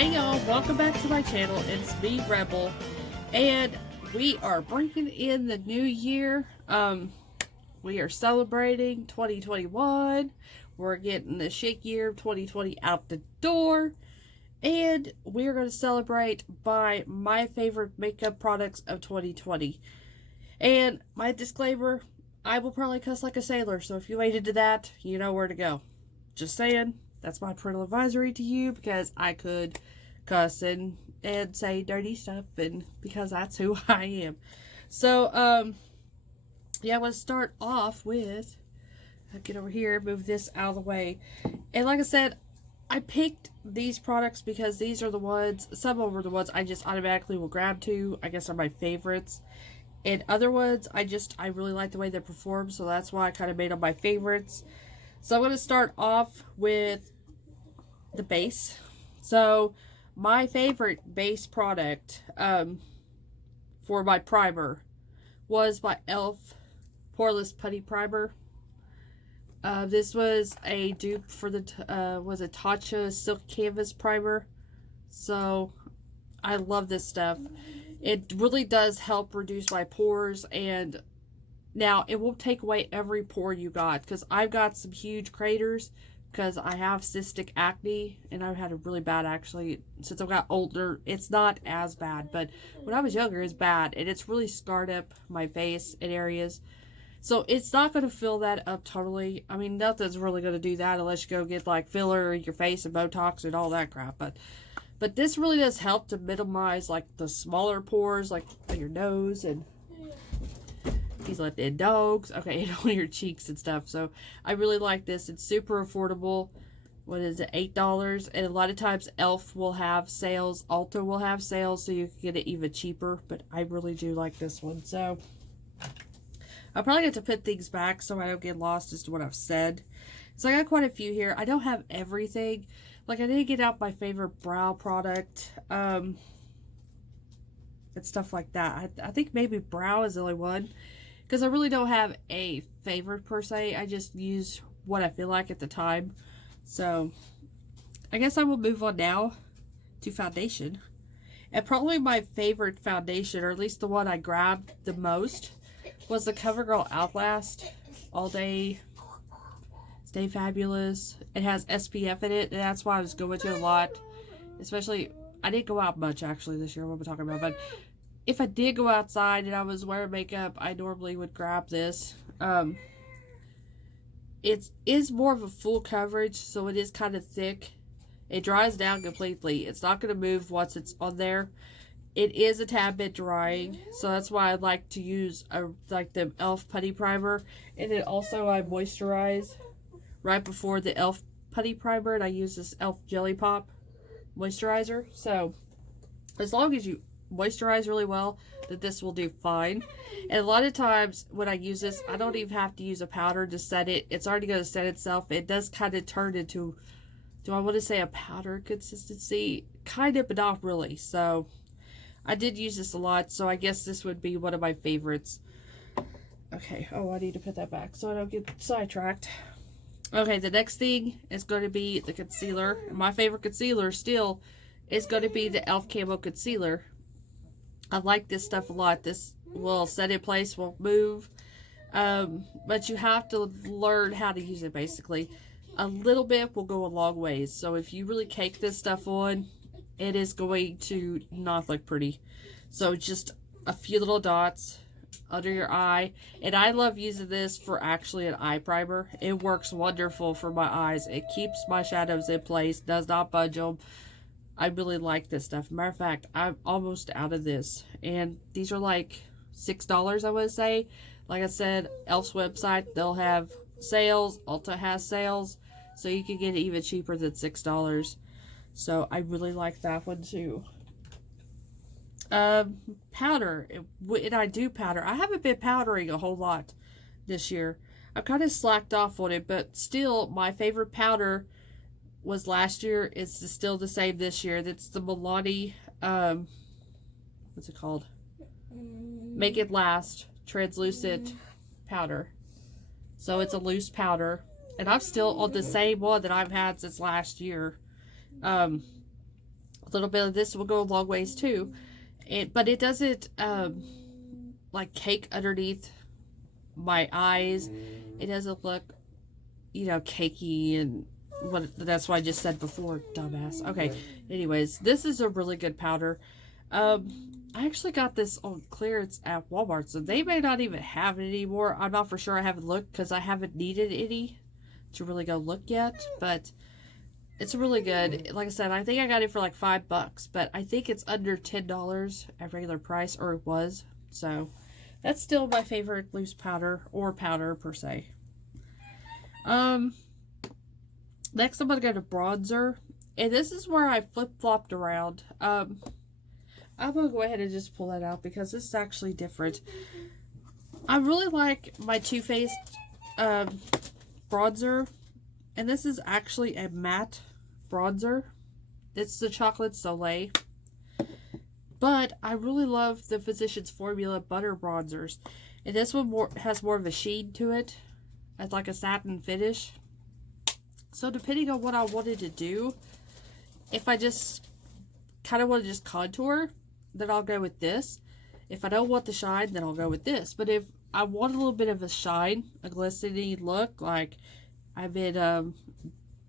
Hey y'all, welcome back to my channel. It's me, Rebel, and we are bringing in the new year. We are celebrating 2021. We're getting the shit year of 2020 out the door, and we're going to celebrate by my favorite makeup products of 2020. And my disclaimer, I will probably cuss like a sailor, so if you waited to that, you know where to go. Just saying. That's my parental advisory to you, because I could cuss and say dirty stuff, and because that's who I am. So, yeah, I'm going to start off with, I'll get over here, move this out of the way. And like I said, I picked these products because these are the ones, some of them are the ones I just automatically will grab to. I guess are my favorites. And other ones, I really like the way they perform, so that's why I kind of made them my favorites. So I'm going to start off with the base. So my favorite base product for my primer was my e.l.f. Poreless Putty Primer. This was a dupe for the was a Tatcha Silk Canvas Primer. So I love this stuff. It really does help reduce my pores, and now it won't take away every pore you got, because I've got some huge craters because I have cystic acne, and I've had it really bad actually. Since I got older, it's not as bad, but when I was younger, it's bad, and it's really scarred up my face in areas. So it's not going to fill that up totally. I mean, nothing's really going to do that unless you go get like filler in your face and Botox and all that crap. But this really does help to minimize like the smaller pores, like on your nose, and he's letting in dogs. Okay, and on your cheeks and stuff. So I really like this. It's super affordable. What is it, $8? And a lot of times e.l.f. will have sales, Ulta will have sales, so you can get it even cheaper. But I really do like this one. So I'll probably have to put things back so I don't get lost as to what I've said. So I got quite a few here. I don't have everything. Like, I didn't get out my favorite brow product. And stuff like that. I think maybe brow is the only one, because I really don't have a favorite per se. I just use what I feel like at the time. So I guess I will move on now to foundation. And probably my favorite foundation, or at least the one I grabbed the most, was the CoverGirl Outlast All Day Stay Fabulous. It has SPF in it, and that's why I was going to a lot. Especially, I didn't go out much actually this year, what am I talking about? But if I did go outside and I was wearing makeup, I normally would grab this. It is more of a full coverage, so it is kind of thick. It dries down completely. It's not going to move once it's on there. It is a tad bit drying, so that's why I like to use like the e.l.f. Putty Primer. And then also I moisturize right before the e.l.f. Putty Primer, and I use this e.l.f. Jelly Pop moisturizer. So as long as you moisturize really well, that this will do fine. And a lot of times when I use this, I don't even have to use a powder to set it. It's already going to set itself. It does kind of turn into, do I want to say a powder consistency? Kind of, but not really. So I did use this a lot, so I guess this would be one of my favorites. Okay, oh, I need to put that back so I don't get sidetracked. Okay, the next thing is going to be the concealer. My favorite concealer still is going to be the e.l.f. Camo Concealer. I like this stuff a lot. This will set in place, won't move. But you have to learn how to use it, basically. A little bit will go a long ways. So if you really cake this stuff on, it is going to not look pretty. So just a few little dots under your eye. And I love using this for actually an eye primer. It works wonderful for my eyes. It keeps my shadows in place, does not budge them. I really like this stuff. Matter of fact, I'm almost out of this. And these are like $6, I would say. Like I said, e.l.f.'s website, they'll have sales. Ulta has sales. So you can get it even cheaper than $6. So I really like that one too. Powder. And I do powder. I haven't been powdering a whole lot this year. I've kind of slacked off on it. But still, my favorite powder was last year. It's still the same this year. That's the Milani, what's it called? Make It Last Translucent Powder. So it's a loose powder. And I'm still on the same one that I've had since last year. little bit of this will go a long ways too. But it doesn't like cake underneath my eyes. It doesn't look, you know, cakey and that's what I just said before, dumbass. Okay, anyways, this is a really good powder. I actually got this on clearance at Walmart, so they may not even have it anymore. I'm not for sure. I haven't looked because I haven't needed any to really go look yet, but it's really good. Like I said, I think I got it for like $5, but I think it's under $10 at regular price, or it was. So that's still my favorite loose powder, or powder per se. Next I'm gonna go to bronzer, and this is where I flip-flopped around. I'm going to go ahead and just pull that out because this is actually different. I really like my Too Faced bronzer. And this is actually a matte bronzer. It's the Chocolate Soleil. But I really love the Physicians Formula Butter Bronzers. And this one has more of a sheen to it. It's like a satin finish. So depending on what I wanted to do, if I just kind of want to just contour, then I'll go with this. If I don't want the shine, then I'll go with this. But if I want a little bit of a shine, a glistening look, like I've been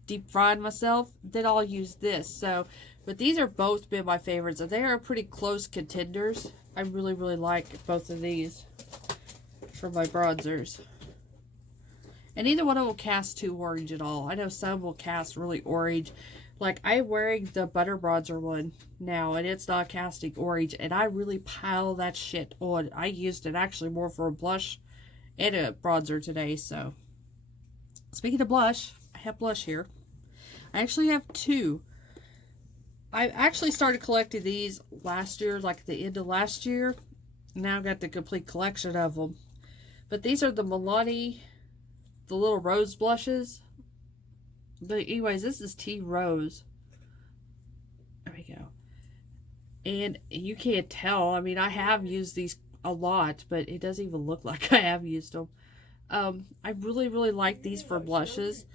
deep frying myself, then I'll use this. So, but these are both been my favorites, and they are pretty close contenders. I really, really like both of these for my bronzers. And neither one of them will cast too orange at all. I know some will cast really orange. Like, I'm wearing the Butter Bronzer one now, and it's not casting orange, and I really pile that shit on. I used it actually more for a blush and a bronzer today, so. Speaking of blush, I have blush here. I actually have two. I actually started collecting these last year, like at the end of last year. Now I've got the complete collection of them. But these are the Milani, the little rose blushes. But anyways, this is Tea Rose. There we go. And you can't tell. I mean, I have used these a lot, but it doesn't even look like I have used them. I really, really like these for blushes.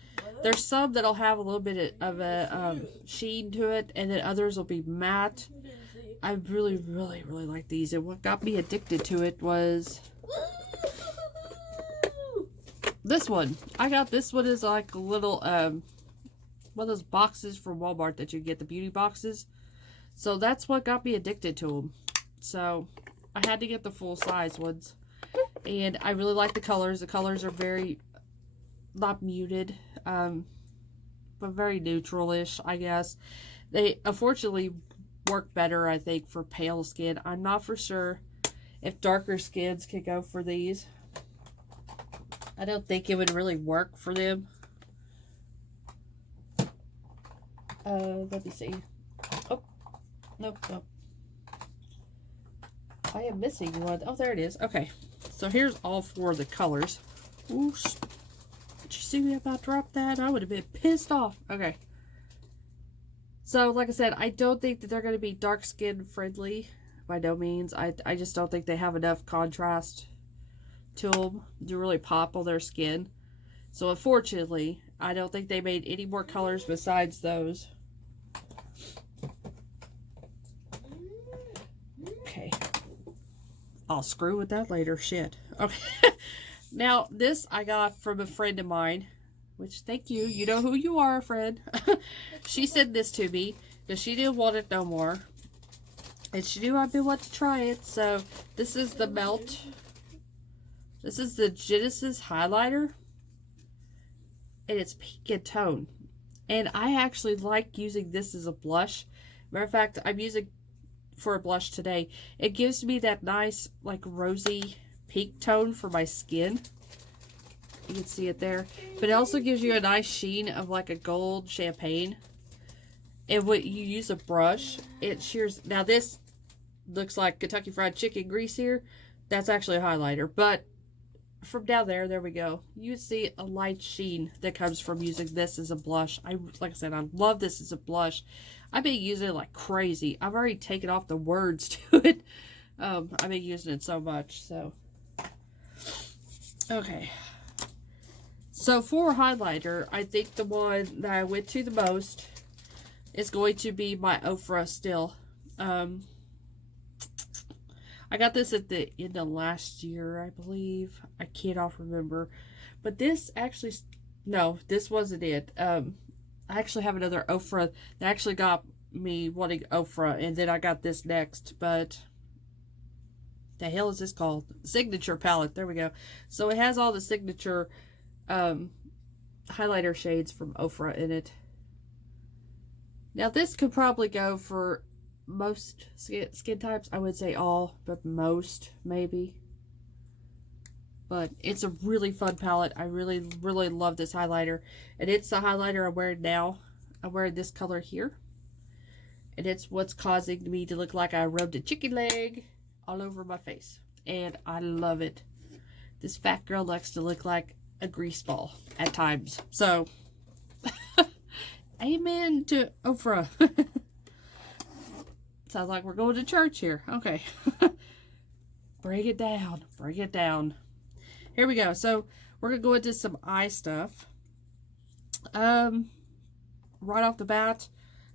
There's some that'll have a little bit of a sheen to it, and then others will be matte. I really, really, really like these. And what got me addicted to it was this one. I got this one as like a little one of those boxes from Walmart that you get, the beauty boxes. So that's what got me addicted to them. So I had to get the full size ones. And I really like the colors. The colors are very, not muted, but very neutral-ish, I guess. They unfortunately work better, I think, for pale skin. I'm not for sure if darker skins can go for these. I don't think it would really work for them. Let me see. Oh, nope, nope. I am missing one. Oh, there it is. Okay, so here's all four of the colors. Ooh, did you see me about to drop that? I would have been pissed off. Okay. So, like I said, I don't think that they're going to be dark skin friendly. By no means. I just don't think they have enough contrast to them to really pop on their skin. So, unfortunately, I don't think they made any more colors besides those. Okay. I'll screw with that later. Shit. Okay. Now, this I got from a friend of mine. Which, thank you. You know who you are, friend. She sent this to me. Because she didn't want it no more. And she knew I'd been wanting to try it. So, this is the Melt. This is the Genesis highlighter. And it's pink in tone. And I actually like using this as a blush. Matter of fact, I'm using for a blush today. It gives me that nice, like, rosy pink tone for my skin. You can see it there. But it also gives you a nice sheen of, like, a gold champagne. And when you use a brush, it shears. Now, this looks like Kentucky Fried Chicken grease here. That's actually a highlighter. But from down there, there we go. You see a light sheen that comes from using this as a blush. Like I said, I love this as a blush. I've been using it like crazy. I've already taken off the words to it. I've been using it so much. So, okay. So for highlighter, I think the one that I went to the most is going to be my Ofra still. I got this at the end of last year, I believe. I cannot remember. But this actually, no, this wasn't it. I actually have another Ofra that actually got me wanting Ofra, and then I got this next, but the hell is this called? Signature palette. There we go. So it has all the signature highlighter shades from Ofra in it. Now this could probably go for most skin types. I would say all, but most maybe. But it's a really fun palette. I really love this highlighter, and it's the highlighter I'm wearing now. I'm wearing this color here, and it's what's causing me to look like I rubbed a chicken leg all over my face, and I love it. This fat girl likes to look like a grease ball at times, so amen to Ofra. Sounds like we're going to church here. Okay. Bring it down. Bring it down. Here we go. So we're going to go into some eye stuff. Right off the bat,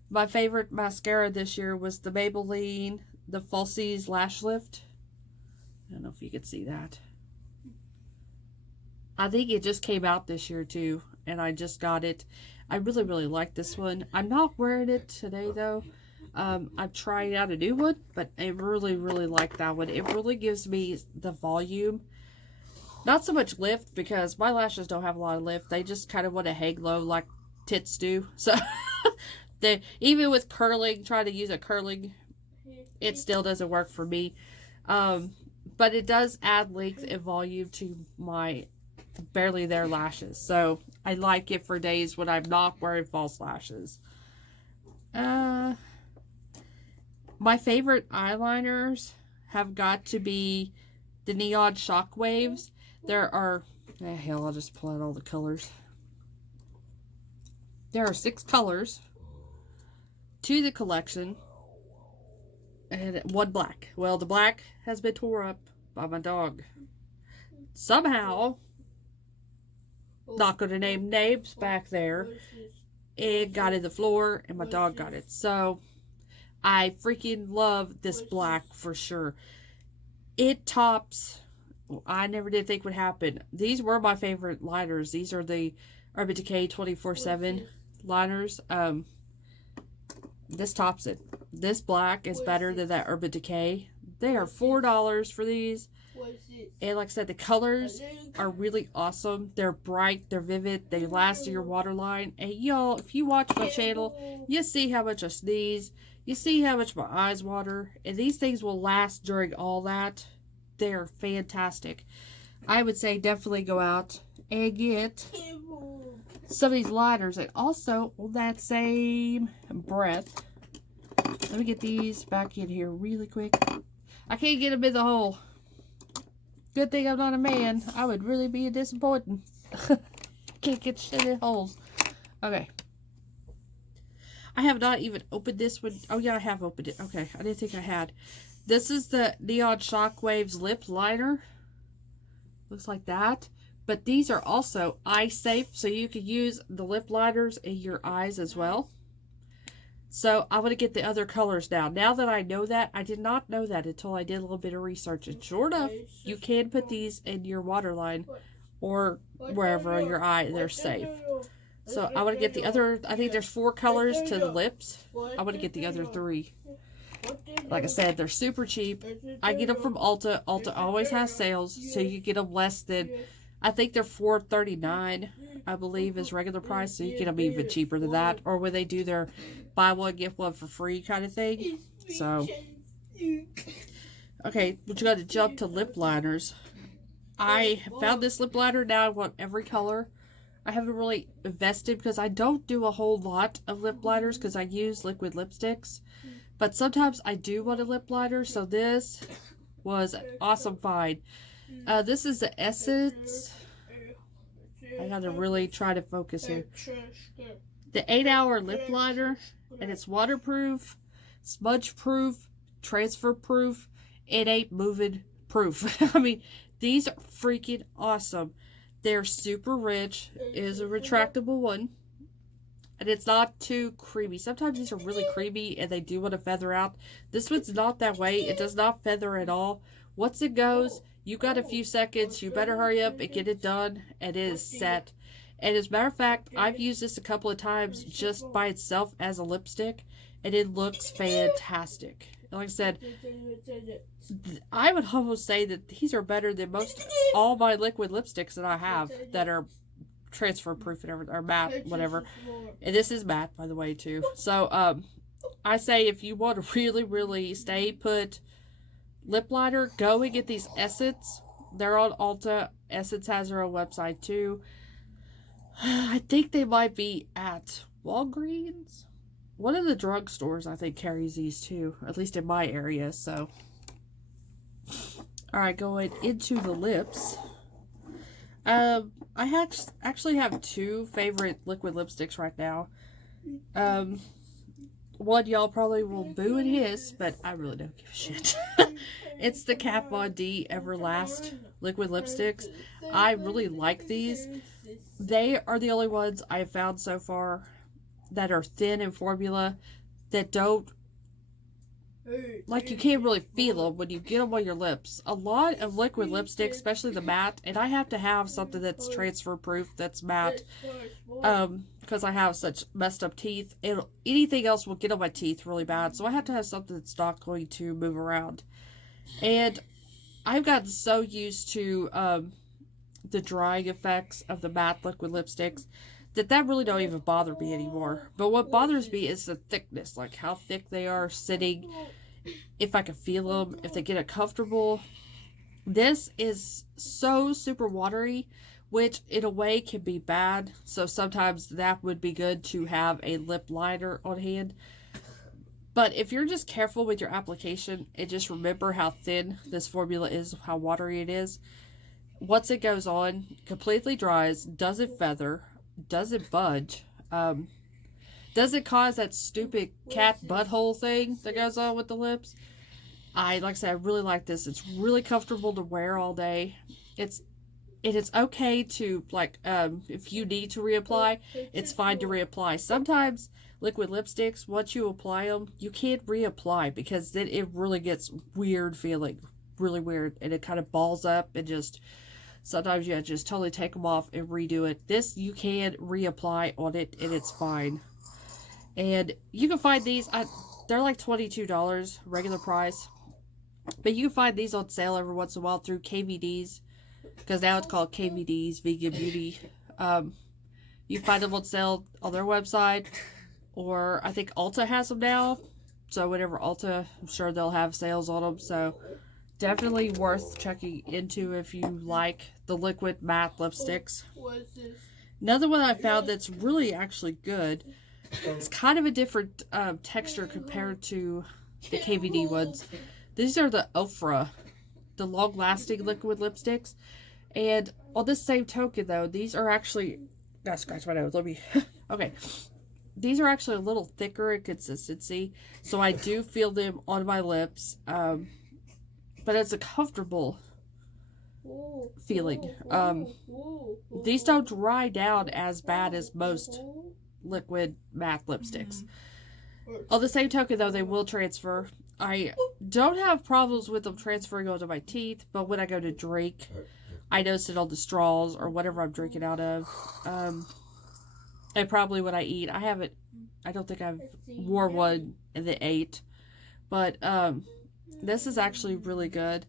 my favorite mascara this year was the Maybelline, the Falsies Lash Lift. I don't know if you can see that. I think it just came out this year too, and I just got it. I really like this one. I'm not wearing it today though. I'm trying out a new one, but I really like that one. It really gives me the volume. Not so much lift, because my lashes don't have a lot of lift. They just kind of want to hang low like tits do. So, even with curling, trying to use a curling, it still doesn't work for me. But it does add length and volume to my barely there lashes. So, I like it for days when I'm not wearing false lashes. My favorite eyeliners have got to be the Neon Shockwaves. There are, hell, I'll just pull out all the colors. There are 6 colors to the collection, and 1 black. Well, the black has been tore up by my dog. Somehow, not going to name names back there, it got in the floor, and my dog got it. So, I freaking love this black for sure. It tops, I never did think would happen. These were my favorite liners. These are the Urban Decay 24/7 liners. This tops it. This black is better than that Urban Decay. They are $4 for these. And like I said, the colors are really awesome. They're bright, they're vivid, they last to your waterline. And y'all, if you watch my channel, you see how much I sneeze. You see how much my eyes water. And these things will last during all that. They're fantastic. I would say definitely go out and get some of these liners. And also, on that same breath, let me get these back in here really quick. I can't get them in the hole. Good thing I'm not a man. I would really be disappointing. Can't get shit in holes. Okay. I have not even opened this one. Oh, yeah, I have opened it. Okay, I didn't think I had. This is the Neon Shockwaves Lip Liner. Looks like that. But these are also eye safe, so you can use the lip liners in your eyes as well. So I'm going to get the other colors now. Now that I know that, I did not know that until I did a little bit of research. And sure enough, you can put these in your waterline or wherever on your eye. They're safe. So I want to get the other, I think there's 4 colors to the lips. I want to get the other 3. Like I said, they're super cheap. I get them from Ulta. Ulta always has sales, so you get them less than, I think they're $4.39, I believe, is regular price. So you get them even cheaper than that. Or when they do their buy one, get one for free kind of thing. So, okay, but you got to jump to lip liners. I found this lip liner. Now I want every color. I haven't really invested because I don't do a whole lot of lip liners because I use liquid lipsticks. But sometimes I do want a lip liner, so this was an awesome find. This is the Essence. I gotta really try to focus here. The 8-hour lip liner, and it's waterproof, smudge proof, transfer proof. It ain't moving proof. I mean, these are freaking awesome. They're super rich. It is a retractable one. and it's not too creamy. Sometimes these are really creamy and they do want to feather out. This one's not that way. It does not feather at all. Once it goes, you got a few seconds. You better hurry up and get it done, and it is set. And as a matter of fact, I've used this a couple of times just by itself as a lipstick, and it looks fantastic. Like I said, I would almost say that these are better than most all my liquid lipsticks that I have that are transfer proof and or matte, whatever. And this is matte, by the way, too. So I say if you want to really, really stay put lip liner, go and get these Essence. They're on Ulta. Essence has their own website too. I think they might be at Walgreens. One of the drugstores, I think, carries these too, at least in my area. So, all right, going into the lips. I actually have two favorite liquid lipsticks right now. One y'all probably will boo and hiss, but I really don't give a shit. It's the Kat Von D Everlast liquid lipsticks. I really like these. They are the only ones I've found so far that are thin in formula, that don't, like, you can't really feel them when you get them on your lips. A lot of liquid lipsticks, especially the matte, and I have to have something that's transfer proof, that's matte, because I have such messed up teeth, and anything else will get on my teeth really bad, so I have to have something that's not going to move around. And I've gotten so used to the drying effects of the matte liquid lipsticks that really don't even bother me anymore. But what bothers me is the thickness, like how thick they are sitting, if I can feel them, if they get uncomfortable. This is so super watery, which in a way can be bad. So sometimes that would be good to have a lip liner on hand. But if you're just careful with your application and just remember how thin this formula is, how watery it is, once it goes on, completely dries, doesn't feather, doesn't budge, doesn't cause that stupid cat butthole thing that goes on with the lips. Like I said, I really like this. It's really comfortable to wear all day. It's okay to, like, if you need to reapply, it's fine to reapply. Sometimes liquid lipsticks, once you apply them, you can't reapply because then it really gets weird feeling, really weird, and it kind of balls up and just, sometimes you have to just totally take them off and redo it. This, you can reapply on it and it's fine. And you can find these, they're like $22 regular price, but you can find these on sale every once in a while through KVD's, because now it's called KVD's Vegan Beauty. You can find them on sale on their website, or I think Ulta has them now. So whatever Ulta, I'm sure they'll have sales on them. So definitely worth checking into if you like the liquid matte lipsticks. Another one I found that's really actually good. It's kind of a different texture compared to the KVD ones. These are the Ofra, the long-lasting liquid lipsticks. And on this same token, though, these are actually... Gotta scratch my nose. Let me... Okay. These are actually a little thicker in consistency, so I do feel them on my lips. But it's a comfortable feeling. These don't dry down as bad as most liquid matte lipsticks. On the same token, though, they will transfer. I don't have problems with them transferring onto my teeth, but when I go to drink, I notice it on the straws or whatever I'm drinking out of. And probably when I eat. I don't think I've wore one in the 8. But this is actually really good.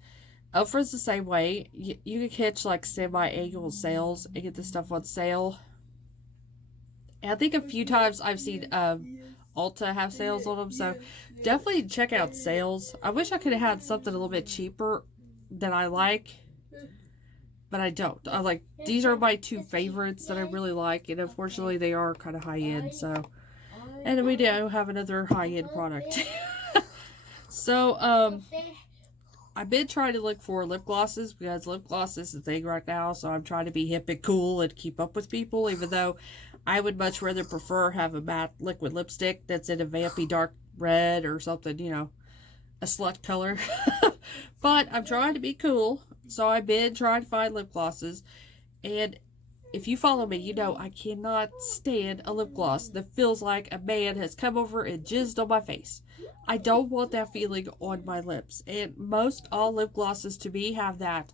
Ofra's the same way. You can catch like semi-annual sales and get this stuff on sale. And I think a few times I've seen Ulta have sales on them, so definitely check out sales. I wish I could have had something a little bit cheaper that I like, but I don't. These are my two favorites that I really like, and unfortunately they are kind of high-end, so. And we do have another high-end product. So, I've been trying to look for lip glosses because lip gloss is the thing right now, so I'm trying to be hip and cool and keep up with people, even though I would much rather prefer have a matte liquid lipstick that's in a vampy dark red or something, you know, a slut color. But I'm trying to be cool, so I've been trying to find lip glosses, and if you follow me, you know I cannot stand a lip gloss that feels like a man has come over and jizzed on my face. I don't want that feeling on my lips. And most all lip glosses to me have that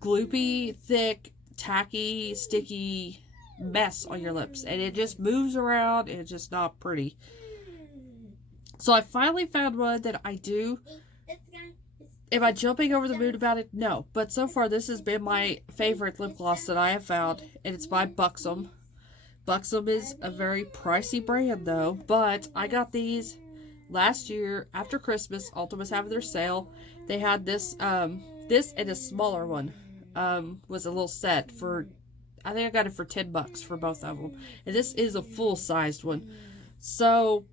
gloopy, thick, tacky, sticky mess on your lips. And it just moves around and it's just not pretty. So I finally found one that I do. Am I jumping over the moon about it? No. But so far, this has been my favorite lip gloss that I have found. And it's by Buxom. Buxom is a very pricey brand, though. But I got these last year after Christmas. Ulta was having their sale. They had this, this and a smaller one. Was a little set for, I think I got it for $10 for both of them. And this is a full-sized one. So,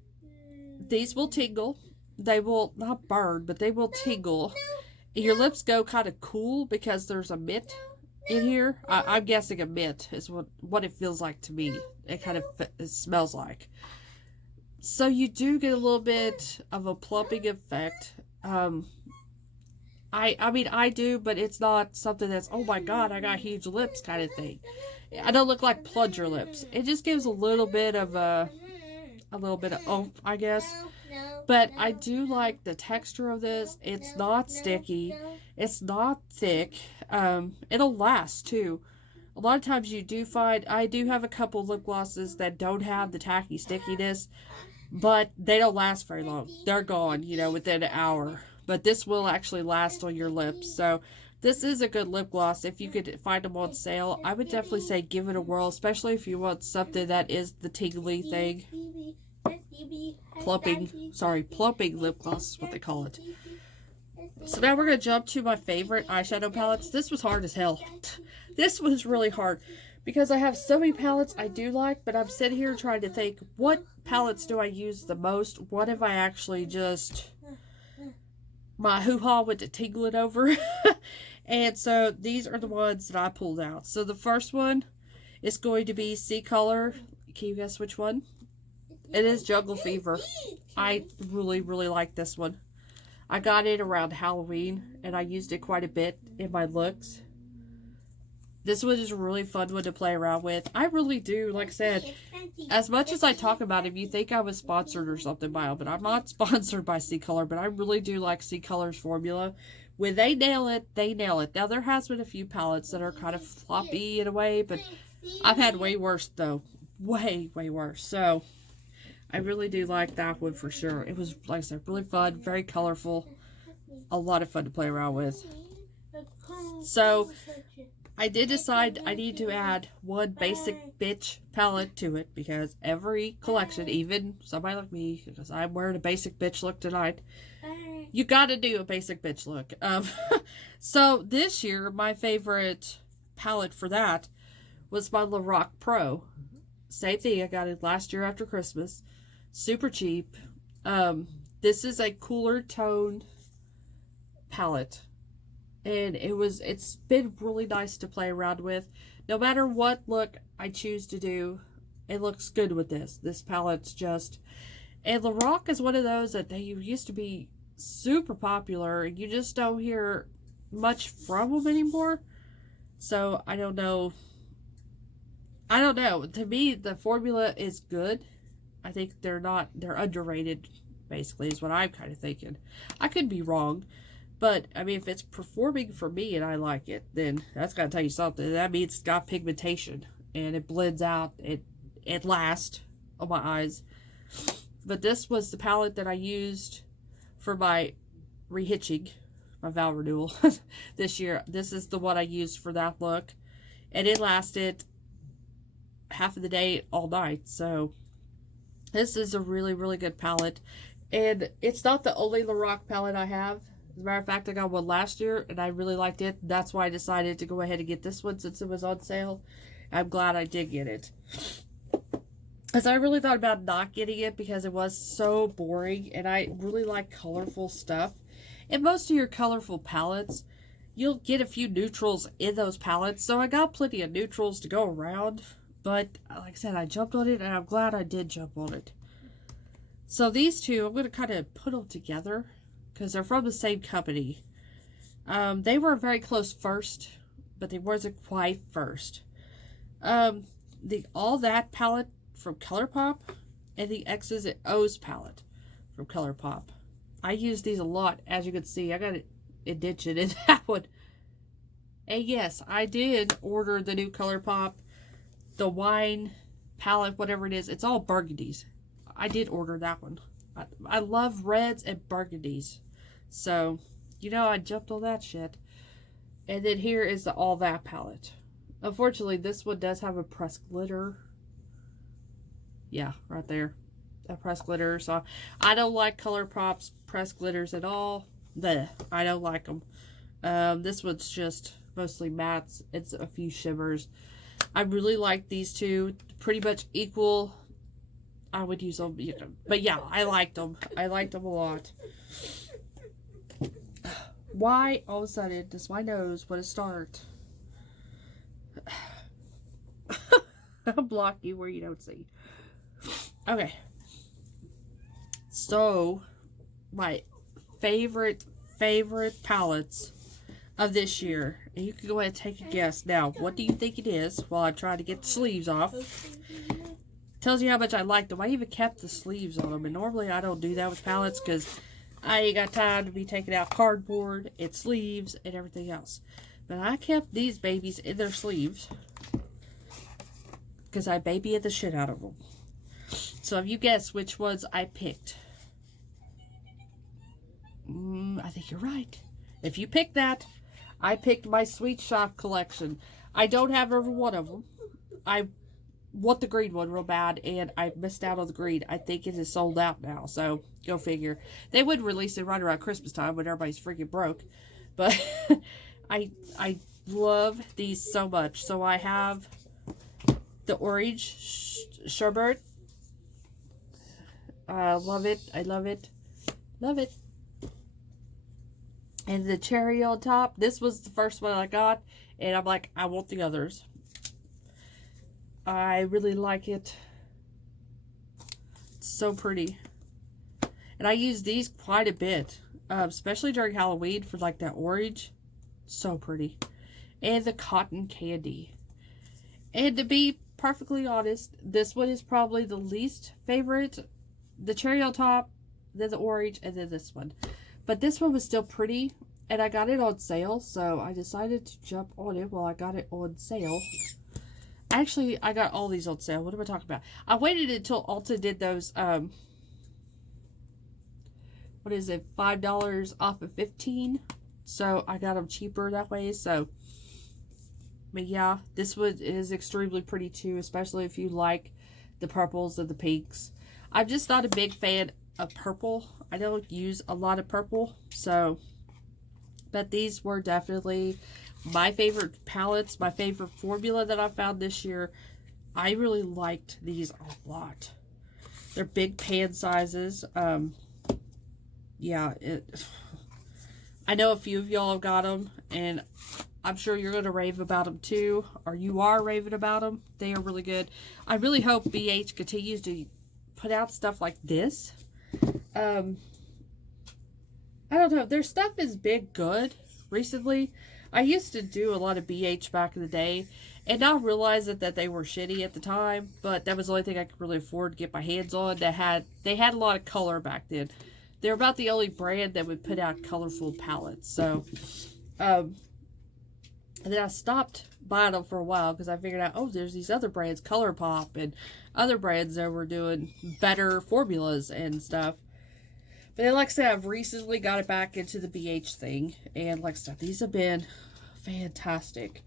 these will tingle. They will not burn, but they will tingle. Your lips go kind of cool because there's a mitt in here. I'm guessing a mitt is what it feels like to me. It kind of it smells like. So you do get a little bit of a plumping effect. I mean, I do, but it's not something that's, oh my god, I got huge lips kind of thing. I don't look like plunger lips. It just gives a little bit of oomph, I guess. But I do like the texture of this. It's not sticky. It's not thick. It'll last too. A lot of times you do find, I do have a couple lip glosses that don't have the tacky stickiness, but they don't last very long. They're gone, you know, within an hour. But this will actually last on your lips. So this is a good lip gloss. If you could find them on sale, I would definitely say give it a whirl, especially if you want something that is the tingly thing. Plumping lip gloss is what they call it. So now we're going to jump to my favorite eyeshadow palettes. This was hard as hell. This was really hard because I have so many palettes I do like, but I'm sitting here trying to think, what palettes do I use the most? What have I actually just, my hoo-ha went to tingling over? And so these are the ones that I pulled out. So the first one is going to be Sea Color. Can you guess which one? It is Jungle Fever. I really, really like this one. I got it around Halloween, and I used it quite a bit in my looks. This one is a really fun one to play around with. I really do, like I said, as much as I talk about it, you think I was sponsored or something by it, but I'm not sponsored by Sea Color, but I really do like Sea Color's formula. When they nail it, they nail it. Now, there has been a few palettes that are kind of floppy in a way, but I've had way worse, though. Way, way worse. So I really do like that one for sure. It was, like I said, really fun, very colorful, a lot of fun to play around with. So I did decide I need to add one basic bitch palette to it because every collection, even somebody like me, because I'm wearing a basic bitch look tonight, you gotta do a basic bitch look. So this year, my favorite palette for that was my Lorac Pro. Same thing, I got it last year after Christmas. Super cheap. This is a cooler toned palette. And it's been really nice to play around with. No matter what look I choose to do, it looks good with this. This palette's just... And Lorac is one of those that they used to be super popular. You just don't hear much from them anymore. So, I don't know. To me, the formula is good. I think they're underrated, basically, is what I'm kind of thinking. I could be wrong, but, I mean, if it's performing for me and I like it, then that's got to tell you something. That means it's got pigmentation, and it blends out. It lasts on my eyes. But this was the palette that I used for my rehitching, my vow renewal this year. This is the one I used for that look, and it lasted half of the day all night, so... This is a really, really good palette. And it's not the only Lorac palette I have. As a matter of fact, I got one last year, and I really liked it. That's why I decided to go ahead and get this one since it was on sale. I'm glad I did get it. Because I really thought about not getting it because it was so boring. And I really like colorful stuff. And most of your colorful palettes, you'll get a few neutrals in those palettes. So I got plenty of neutrals to go around. But, like I said, I jumped on it, and I'm glad I did jump on it. So, these two, I'm going to kind of put them together, because they're from the same company. They were very close first, but they wasn't quite first. The All That palette from ColourPop and the X's and O's palette from ColourPop. I use these a lot. As you can see, I got it indented in that one. And yes, I did order the new ColourPop, the wine palette, whatever it is. It's all burgundies. I did order that one. I love reds and burgundies. So, you know, I jumped on that shit. And then here is the All That palette. Unfortunately, this one does have a pressed glitter. Yeah, right there. A pressed glitter. So, I don't like ColourPop's pressed glitters at all. Blech, I don't like them. This one's just mostly mattes. It's a few shimmers. I really like these two. Pretty much equal. I would use them. You know, but yeah, I liked them. I liked them a lot. Why all of a sudden does my nose want to start? I'll block you where you don't see. Okay. So, my favorite palettes of this year. And you can go ahead and take a guess. Now, what do you think it is while I'm trying to get the sleeves off? Tells you how much I like them. I even kept the sleeves on them. And normally I don't do that with palettes because I ain't got time to be taking out cardboard and sleeves and everything else. But I kept these babies in their sleeves because I babyed the shit out of them. So if you guess which ones I picked, I think you're right. If you picked that, I picked my Sweet Shop collection. I don't have every one of them. I want the green one real bad, and I missed out on the green. I think it is sold out now, so go figure. They would release it right around Christmas time when everybody's freaking broke. But I love these so much. So I have the orange sherbet. I love it. I love it. Love it. And the cherry on top. This was the first one I got. And I'm like, I want the others. I really like it. It's so pretty. And I use these quite a bit. Especially during Halloween for like that orange. So pretty. And the cotton candy. And to be perfectly honest, this one is probably the least favorite. The cherry on top, then the orange, and then this one. But this one was still pretty, and I got it on sale, so I decided to jump on it while I got it on sale. Actually, I got all these on sale. What am I talking about? I waited until Ulta did those, what is it, $5 off of 15. So I got them cheaper that way, so. But yeah, this one is extremely pretty too, especially if you like the purples and the pinks. I'm just not a big fan of purple. I don't use a lot of purple, so. But these were definitely my favorite palettes, my favorite formula that I found this year. I really liked these a lot. They're big pan sizes. Yeah, I know a few of y'all have got them, and I'm sure you're going to rave about them too, or you are raving about them. They are really good. I really hope BH continues to put out stuff like this. I don't know. Their stuff has been good recently. I used to do a lot of BH back in the day, and now realize that they were shitty at the time, but that was the only thing I could really afford to get my hands on. They had a lot of color back then. They're about the only brand that would put out colorful palettes. So, and then I stopped buying them for a while because I figured out, oh, there's these other brands, ColourPop, and other brands that were doing better formulas and stuff. But then, like I said, I've recently got it back into the BH thing. And like I said, these have been fantastic.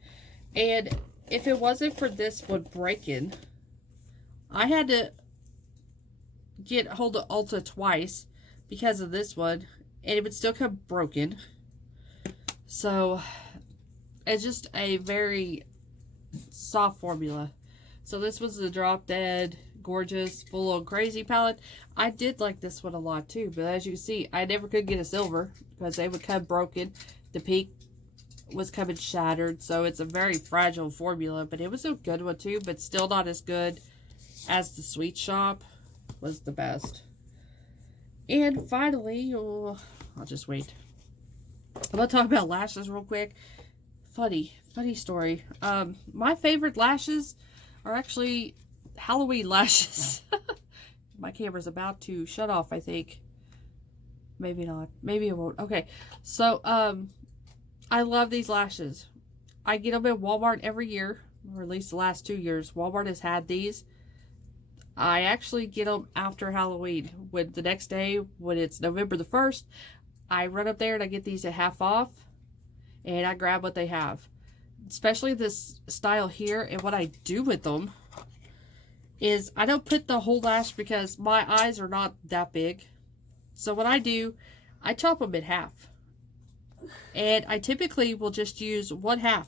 And if it wasn't for this one breaking, I had to get hold of Ulta twice because of this one. And it would still come broken. So, it's just a very soft formula. So this was the Drop Dead Gorgeous Full On Crazy palette. I did like this one a lot too, but as you can see, I never could get a silver because they would come broken. The pink was coming shattered, so it's a very fragile formula, but it was a good one too, but still not as good as the Sweet Shop was the best. And finally, I'll just wait. I'm going to talk about lashes real quick. funny story. My favorite lashes are actually Halloween lashes. My camera's about to shut off, I think. Maybe not. Maybe it won't. Okay. So, I love these lashes. I get them at Walmart every year, or at least the last 2 years. Walmart has had these. I actually get them after Halloween. When the next day, when it's November the 1st, I run up there and I get these at half off. And I grab what they have. Especially this style here. And what I do with them is I don't put the whole lash because my eyes are not that big. So what I do, I chop them in half. And I typically will just use 1/2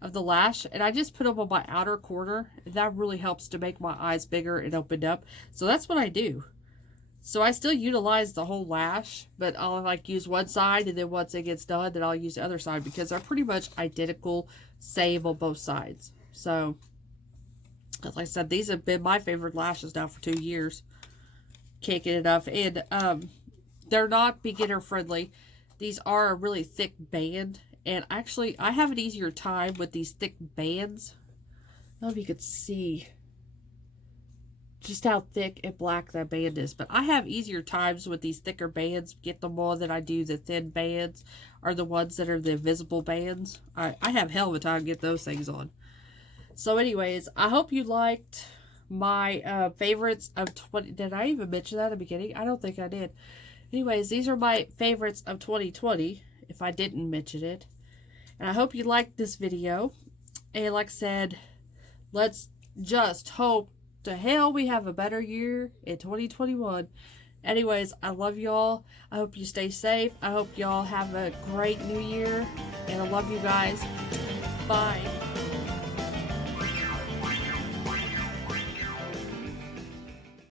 of the lash. And I just put them on my outer corner. And that really helps to make my eyes bigger and opened up. So that's what I do. So I still utilize the whole lash. But I'll like use one side. And then once it gets done, then I'll use the other side. Because they're pretty much identical. Same on both sides. So, like I said, these have been my favorite lashes now for 2 years. Can't get enough. And they're not beginner friendly. These are a really thick band. And actually, I have an easier time with these thick bands. I don't know if you could see just how thick and black that band is. But I have easier times with these thicker bands. Get them on than I do the thin bands. Or the ones that are the invisible bands. I have hell of a time getting those things on. So anyways, I hope you liked my favorites of 20... Did I even mention that at the beginning? I don't think I did. Anyways, these are my favorites of 2020, if I didn't mention it. And I hope you liked this video. And like I said, let's just hope to hell we have a better year in 2021. Anyways, I love y'all. I hope you stay safe. I hope y'all have a great new year. And I love you guys. Bye.